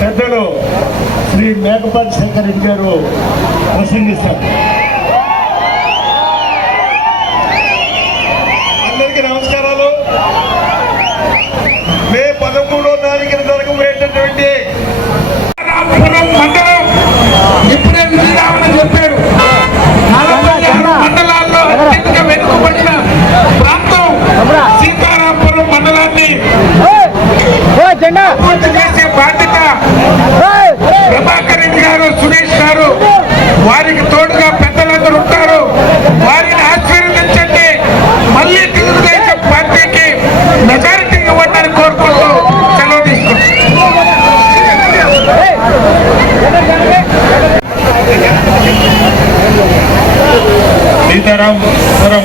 పెద్దలు శ్రీ మేకపాటి శంకర్ రెడ్డి గారు ప్రసంగిస్తారు. అందరికీ నమస్కారాలు. పూర్తి చేసే బాధ్యత ప్రభాకర్ రెడ్డి గారు సురేష్ గారు వారికి తోడుగా పెద్దలందరూ ఉంటారు. వారిని ఆశీర్వదించండి. మళ్ళీ తెలుగుదేశం పార్టీకి మెజారిటీ ఇవ్వండి కోరుకుంటూ సెలవు తీసుకుంటాం సీతారాంపురం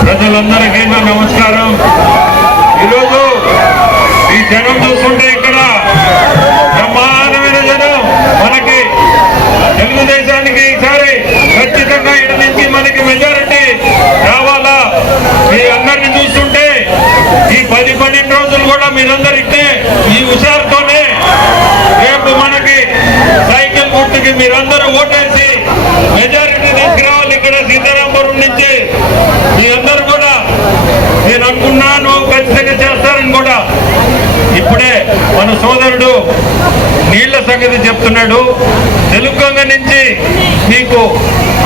ప్రజలందరికీ నమస్కారం. జనం చూస్తుంటే ఇక్కడ బ్రహ్మాండమైన జనం మనకి తెలుగుదేశానికి ఈసారి ఖచ్చితంగా ఇడ నుంచి మనకి మెజారిటీ రావాలా? మీ అందరిని చూస్తుంటే ఈ పది పన్నెండు రోజులు కూడా మీరందరూ ఈ హుషారుతోనే రేపు మనకి సైకిల్ గుర్తుకి మీరందరూ ఓటేసి మెజారిటీ తీసుకురావాలి ఇక్కడ సీతారాంపురం నుంచి మీ అందరూ కూడా నేను అనుకున్నాను ఖచ్చితంగా చేస్తారని కూడా ఇప్పుడే మన సోదరుడు నీళ్ళ సంగతి చెప్తున్నాడు. తెలుగంగ నుంచి మీకు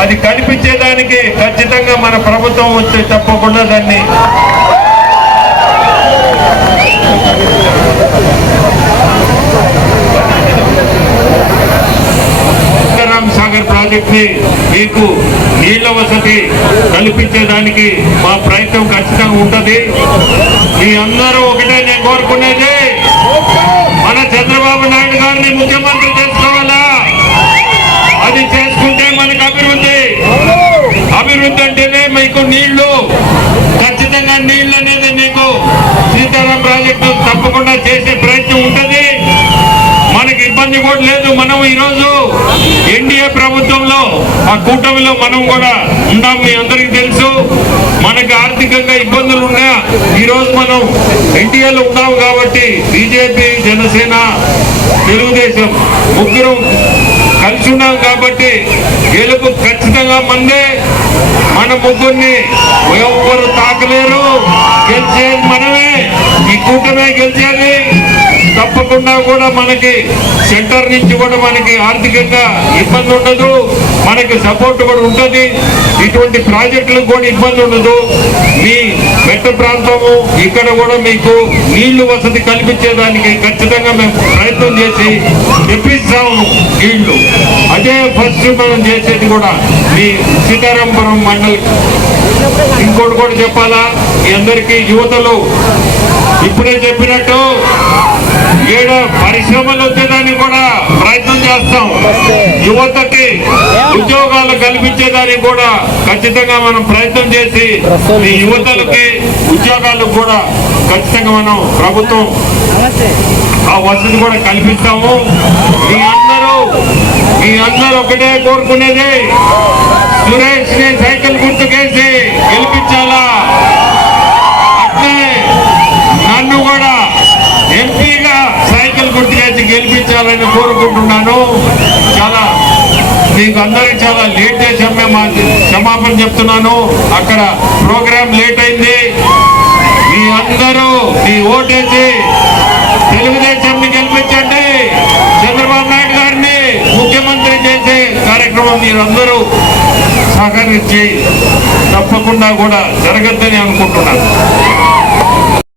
అది కనిపించేదానికి ఖచ్చితంగా మన ప్రభుత్వం వచ్చి తప్పకుండా దాన్ని సాగర్ ప్రాజెక్ట్ని మీకు నీళ్ళ వసతి కల్పించేదానికి మా ప్రయత్నం ఖచ్చితంగా ఉంటది. మీ అందరూ ఒకటే నేను కోరుకునేది. మన చంద్రబాబు నాయుడు గారిని ముఖ్యమంత్రి చేసుకోవాలా? అది చేసుకుంటే మనకు అభివృద్ధి. అభివృద్ధి అంటేనే మీకు నీళ్ళు ఖచ్చితంగా నీళ్ళు అనేది మీకు సీతారాం ప్రాజెక్టు తప్పకుండా చేసే ప్రయత్నం ఉంటది మనకి ఇబ్బంది కూడా లేదు మనం ఈరోజు ఎన్డీఏ ప్రభుత్వంలో ఆ కూటమిలో మనం కూడా ఉన్నాం మీ అందరికీ తెలుసు. మనకి ఆర్థికంగా ఇబ్బందులు ఉన్నా ఈ రోజు మనం ఎన్టీఏలో ఉన్నాం కాబట్టి బీజేపీ జనసేన తెలుగుదేశం ముగ్గురం కలిసి ఉన్నాం కాబట్టి గెలుపు ఖచ్చితంగా మందే. మన ముగ్గురిని ఎవరు తాకలేరు గెలిచేది మనమే. ఈ కూటమే గెలిచేది. తప్పకుండా కూడా మనకి సెంటర్ నుంచి కూడా మనకి ఆర్థికంగా ఇబ్బంది ఉండదు. మనకి సపోర్ట్ కూడా ఉంటుంది. ఇటువంటి ప్రాజెక్టులకు కూడా ఇబ్బంది ఉండదు. మీ మెట్ట ప్రాంతము ఇక్కడ కూడా మీకు నీళ్ళు వసతి కల్పించేదానికి ఖచ్చితంగా మేము ప్రయత్నం చేసి తెప్పిస్తాము నీళ్ళు. అదే ఫస్ట్ మనం చేసేది కూడా మీ సీతారాంపురం మండలి. ఇంకోటి కూడా చెప్పాలా? మీ అందరికీ యువతలు ఇప్పుడే చెప్పినట్టు ఏడ పరిశ్రమలు వచ్చేదానికి కూడా ప్రయత్నం చేస్తాం. యువతకి ఉద్యోగాలు కల్పించేదానికి కూడా ఖచ్చితంగా మనం ప్రయత్నం చేసి ఈ యువతలకి ఉద్యోగాలకు కూడా ఖచ్చితంగా మనం ప్రభుత్వం ఆ వసతి కూడా కల్పిస్తాము. మీ అందరూ మీ అందరూ ఒకటే కోరుకునేది. సురేష్ని సైకిల్ గుర్తుకేసి గెలిపించాలా అట్లే నన్ను కూడా ఎంపీగా సైకిల్ గుర్తుకేసి గెలిపించాలని కోరుకుంటున్నాను చాలా మీకు అందరికి చాలా లేట్ చేసాం మేము క్షమాపణ చెప్తున్నాను. అక్కడ ప్రోగ్రామ్ లేట్ అయింది. మీ అందరూ మీ ఓటేసి తెలుగుదేశంని గెలిపించండి. చంద్రబాబు నాయుడు గారిని ముఖ్యమంత్రి చేసే కార్యక్రమం మీరందరూ సహకరించి తప్పకుండా కూడా జరగద్దని అనుకుంటున్నాను.